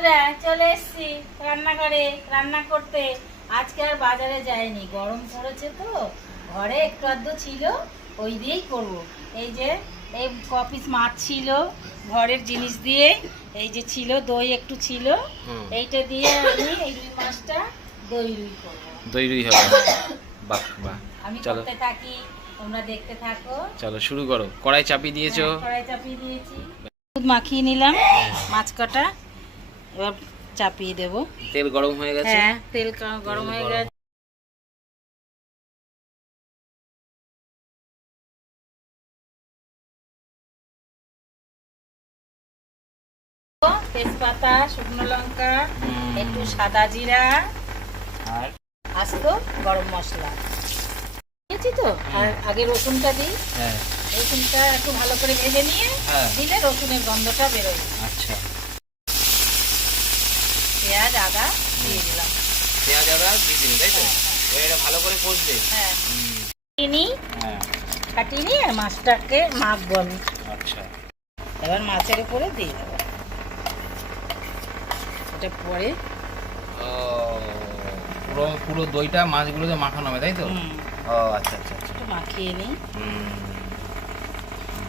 চলে এসছি রান্নাঘরে রান্না করতে। আজকে আর বাজারে যাইনি, গরম পড়েছে তো, ঘরে একটু আধটু ছিল, ওই দিয়েই করব। এই যে এই কপিস মাছ ছিল ঘরের জিনিস দিয়ে, এই যে ছিল দই একটু ছিল, এইটা দিয়ে আমি এই রুই মাছটা দই রুই করব। দই রুই হবে। বাহ বাহ, আমি করতে থাকি, তোমরা দেখতে থাকো। চলো শুরু করো। কড়াই চাপিয়ে দিয়েছো? কড়াই চাপিয়ে দিয়েছি, দুধ মাখিয়ে নিলাম মাছ কটা, এবার চাপিয়ে দেব। তেল গরম হয়ে গেছে? হ্যাঁ, তেল গরম হয়ে গেছে। তেজপাতা, শুকনো লঙ্কা, একটু সাদা জিরা আর আস্ত গরম মশলা দিয়েছি তো। আর আগে রসুনটা দিই, হ্যাঁ, রসুনটা একটু ভালো করে ভেজে নিয়ে দিলে রসুনের গন্ধটা বেরোবে। আচ্ছা, পেঁয়াজ আদা দিয়ে দিলাম। পেঁয়াজ আদা দিয়ে দিন, তাই তো? এটা ভালো করে কষবে। হ্যাঁ, হ্যাঁ, কাটিয়ে নিয়ে মাছটাকে মাখবো আমি। আচ্ছা, এবার মাছের উপরে দিয়ে দেবো, এটা পরে পুরো পুরো দইটা মাছগুলোতে মাখানো হবে, তাই তো? ও আচ্ছা আচ্ছা আচ্ছা, একটু মাখিয়ে নিই।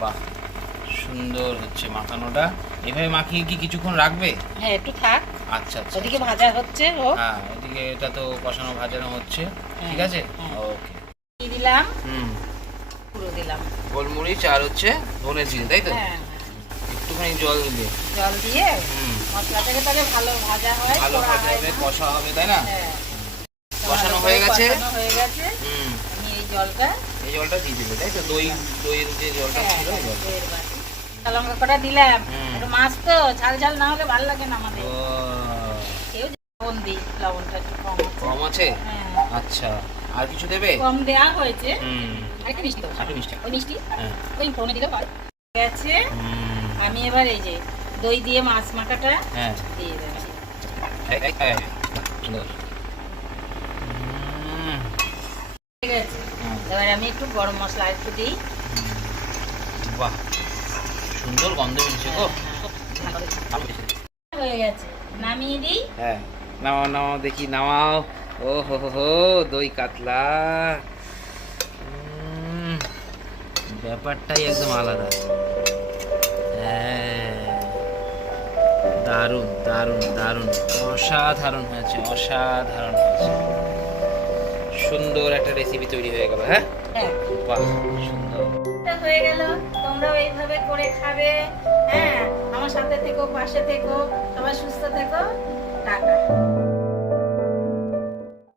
বাহ, সুন্দর হচ্ছে মাখানোটা। এভাবে মাখিয়ে কি কিছুক্ষণ রাখবে? হ্যাঁ, একটু থাক। আচ্ছা আচ্ছা, ওদিকে ভাজা হচ্ছে হোক। হ্যাঁ, এদিকে এটা তো কষানো ভাজানো হচ্ছে, ঠিক আছে। ওকে, দিয়ে দিলাম, পুরো দিলাম গোলমরিচ আর হচ্ছে ধনে জিরে, তাই তো? হ্যাঁ, একটুখানি জল দিলে, জল দিয়ে মশলাটাকে তাহলে ভালো ভাজা হয়, ভালো করা ভাজা হয় হবে, না। কষা হবে, তাই না? হ্যাঁ, কষানো হয়ে গেছে। হয়ে গেছে। আমি এই জলটা দিয়ে দিবে, তাই তো? দইয়ের যে জলটা ছিল, ওই জলটা। দইয়ের বাটি লঙ্কা কটা দিলাম। একটু মাছ তো ঝাল ঝাল না হলে ভালো লাগে না আমাদের। ও, কেউ লবণ দিই, লবণটা একটু কম আছে। কম আছে? হ্যাঁ, আচ্ছা, আর কিছু দেবে? কম দেয়া হয়েছে। আরেকটু মিষ্টি দাও, একটু মিষ্টি। ওই মিষ্টি হ্যাঁ, ওই ফোনে দিলে পার গেছে। আমি এবার এই যে দই দিয়ে মাছ মাখাটা হ্যাঁ, দিয়ে দেবো। সুন্দর। ঠিক আছে, এবার আমি একটু গরম মশলা একটু দিই। বাহ, সুন্দর গন্ধ বেরিয়েছে গো। হয়ে গেছে, নামিয়ে দিই। হ্যাঁ, নামাও নামাও দেখি, নামাও। ও হো হো হো, দই কাতলা। ব্যাপারটাই একদম আলাদা। হ্যাঁ, দারুণ দারুণ দারুণ, অসাধারণ হয়েছে, অসাধারণ হয়েছে। সুন্দর একটা রেসিপি তৈরি হয়ে গেল। হ্যাঁ, হ্যাঁ, বাহ, সুন্দর। এটা হয়ে গেল। তোমরাও এইভাবে করে খাবে। হ্যাঁ, আমার সাথে থেকো, পাশে থেকো, সবাই সুস্থ